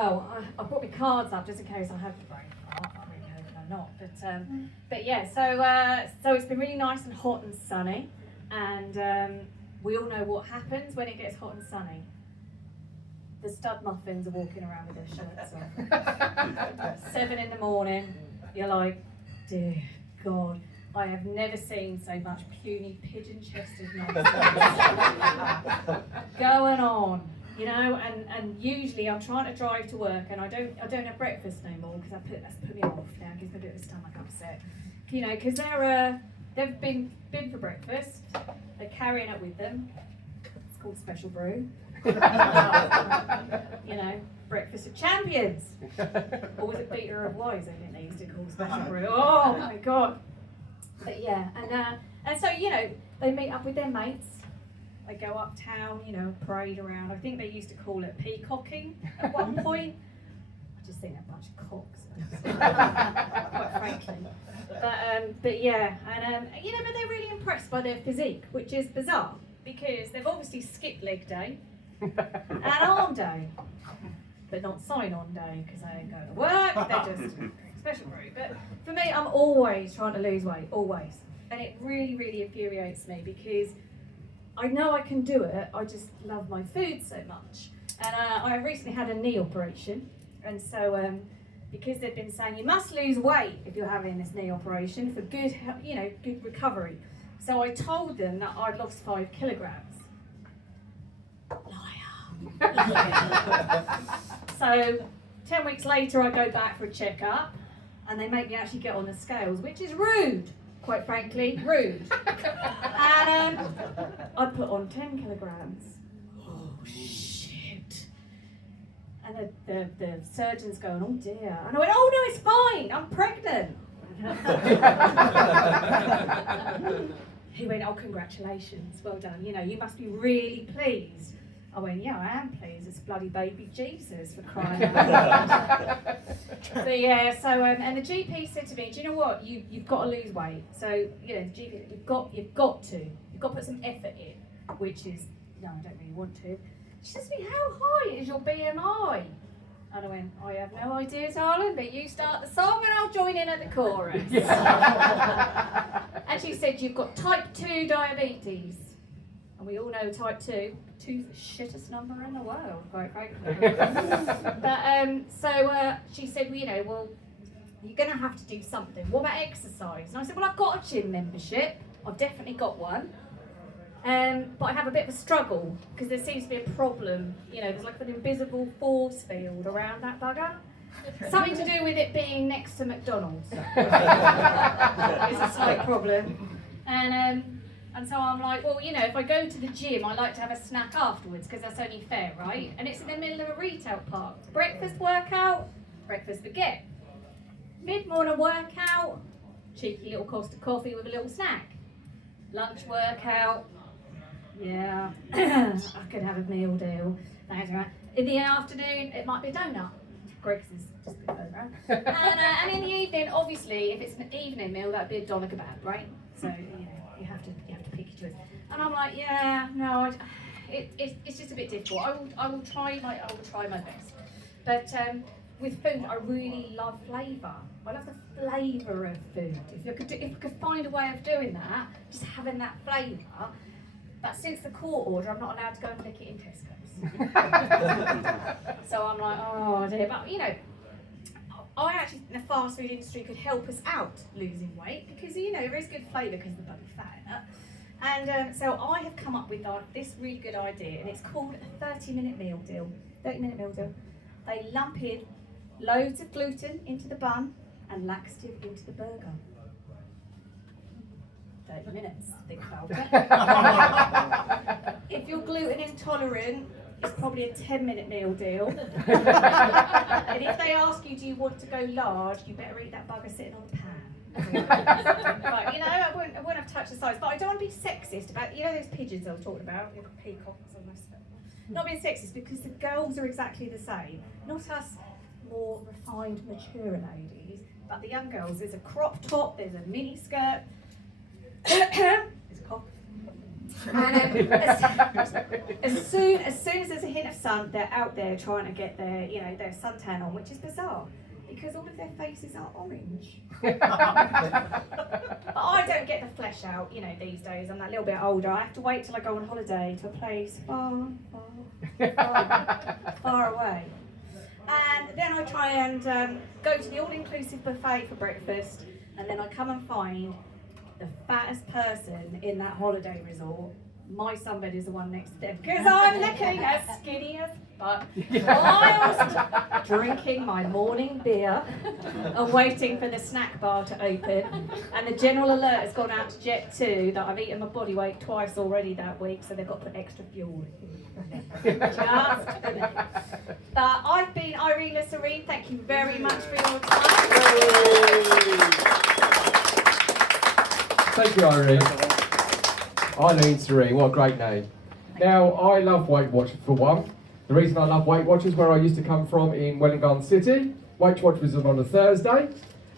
well, I brought my cards up just in case I have to break. I'm really hoping I'm not. But yeah, so it's been really nice and hot and sunny, and we all know what happens when it gets hot and sunny. The stud muffins are walking around with their shirts on. 7 in the morning, you're like, dear God, I have never seen so much puny pigeon-chested nonsense going on, you know. And usually I'm trying to drive to work, and I don't have breakfast no more because that's put me off now. It gives me a bit of a stomach upset, you know, because they've been for breakfast. They're carrying it with them. It's called special brew. You know, breakfast of champions. Or was it beater of wise? I think they used to call special brew. Oh my God. But yeah, and so, you know, they meet up with their mates. They go uptown, you know, parade around. I think they used to call it peacocking at one point. I just think they're a bunch of cocks, quite frankly. But yeah, and you know, but they're really impressed by their physique, which is bizarre because they've obviously skipped leg day and arm day, but not sign-on day because they ain't going to work. They're just special brew. But for me, I'm always trying to lose weight, always, and it really, really infuriates me because I know I can do it. I just love my food so much, and I recently had a knee operation, and so because they've been saying you must lose weight if you're having this knee operation for good, you know, good recovery. So I told them that I'd lost 5 kilograms. Liar. So 10 weeks later, I go back for a checkup, and they make me actually get on the scales, which is rude, quite frankly, rude. And I put on 10 kilograms. Oh shit! And the surgeon's going, oh dear. And I went, oh no, it's fine. I'm pregnant. He went, oh congratulations, well done. You know, you must be really pleased. I went, yeah, I am pleased. It's bloody baby Jesus, for crying out loud. But yeah, so and the GP said to me, do you know what? You've got to lose weight. So you know, the GP, you've got to put some effort in, which is no, I don't really want to. She says to me, how high is your BMI? And I went, I have no idea, darling, but you start the song and I'll join in at the chorus. And she said, you've got type 2 diabetes. And we all know type 2 is the shittest number in the world, quite frankly. But so she said, well, you know, well, you're going to have to do something. What about exercise? And I said, well, I've got a gym membership. I've definitely got one. But I have a bit of a struggle because there seems to be a problem. You know, there's like an invisible force field around that bugger. Something to do with it being next to McDonald's. It's a slight problem. And so I'm like, well, you know, if I go to the gym, I like to have a snack afterwards because that's only fair, right? And it's in the middle of a retail park. Breakfast workout, breakfast baguette. Mid-morning workout, cheeky little Costa coffee with a little snack. Lunch workout, yeah, I could have a meal deal. Thanks, right. In the afternoon, it might be a donut. Greg's is just a bit further out. And in the evening, obviously, if it's an evening meal, that'd be a doner kebab, right? So you know, you have to pick your choice. And I'm like, yeah, no, it's just a bit difficult. I will try my best. But with food, I really love flavour. I love the flavour of food. If I could find a way of doing that, just having that flavour. But since the court order, I'm not allowed to go and lick it in Tesco's. So I'm like, oh dear. But you know, I actually think the fast food industry could help us out losing weight because you know there is good flavour because of the bloody fat in it. And so I have come up with this really good idea, and it's called a 30-minute meal deal. 30-minute meal deal. They lump in loads of gluten into the bun and laxative into the burger. 30 minutes, think about it. If you're gluten intolerant, it's probably a 10-minute meal deal. And if they ask you, do you want to go large, you better eat that bugger sitting on the pan. But you know, I wouldn't have touched the size. But I don't want to be sexist about, you know those pigeons I was talking about, the peacocks and this stuff. Not being sexist because the girls are exactly the same. Not us more refined, mature ladies, but the young girls. There's a crop top, there's a mini skirt. There's a cough. And as soon as there's a hint of sun, they're out there trying to get their, their suntan on, which is bizarre because all of their faces are orange. But I don't get the flesh out, these days. I'm that little bit older. I have to wait till I go on holiday to a place far, far away. And then I try and go to the all-inclusive buffet for breakfast, and then I come and find the fattest person in that holiday resort. My sunbed is the one next to them because I'm looking as skinny as fuck whilst drinking my morning beer and waiting for the snack bar to open. And the general alert has gone out to Jet 2 that I've eaten my body weight twice already that week, so they've got to put extra fuel in. But I've been Irene Serene. Thank you very much for your time. Thank you, Irene. Eileen Serene, what a great name. Now, I love Weight Watchers for one. The reason I love Weight Watchers, where I used to come from in Welwyn Garden City, Weight Watchers was on a Thursday,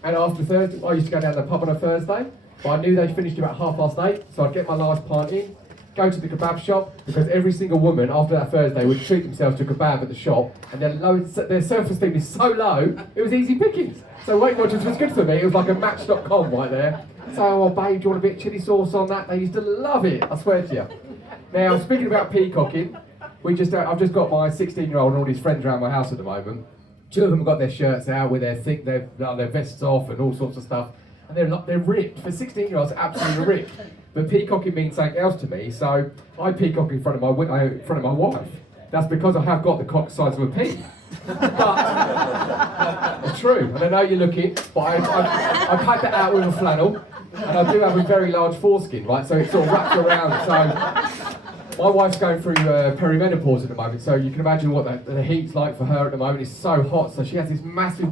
and after Thursday, I used to go down to the pub on a Thursday, but I knew they finished about 8:30, so I'd get my last pint in, go to the kebab shop, because every single woman after that Thursday would treat themselves to a kebab at the shop, and their self-esteem is so low, it was easy pickings. So Weight Watchers was good for me, it was like a Match.com right there. So, oh babe, do you want a bit of chilli sauce on that? They used to love it, I swear to you. Now, speaking about peacocking, I've just got my 16-year-old and all his friends around my house at the moment. Two of them have got their shirts out with their vests off and all sorts of stuff, and they're ripped. For 16-year-olds, absolutely ripped. But peacocking means something else to me, so I peacock in front of my wife. That's because I have got the cock the size of a pea. But it's true, and I know you're looking, but I pack that out with a flannel, and I do have a very large foreskin, right? So it sort of wraps around. So my wife's going through perimenopause at the moment, so you can imagine what the heat's like for her at the moment. It's so hot, so she has this massive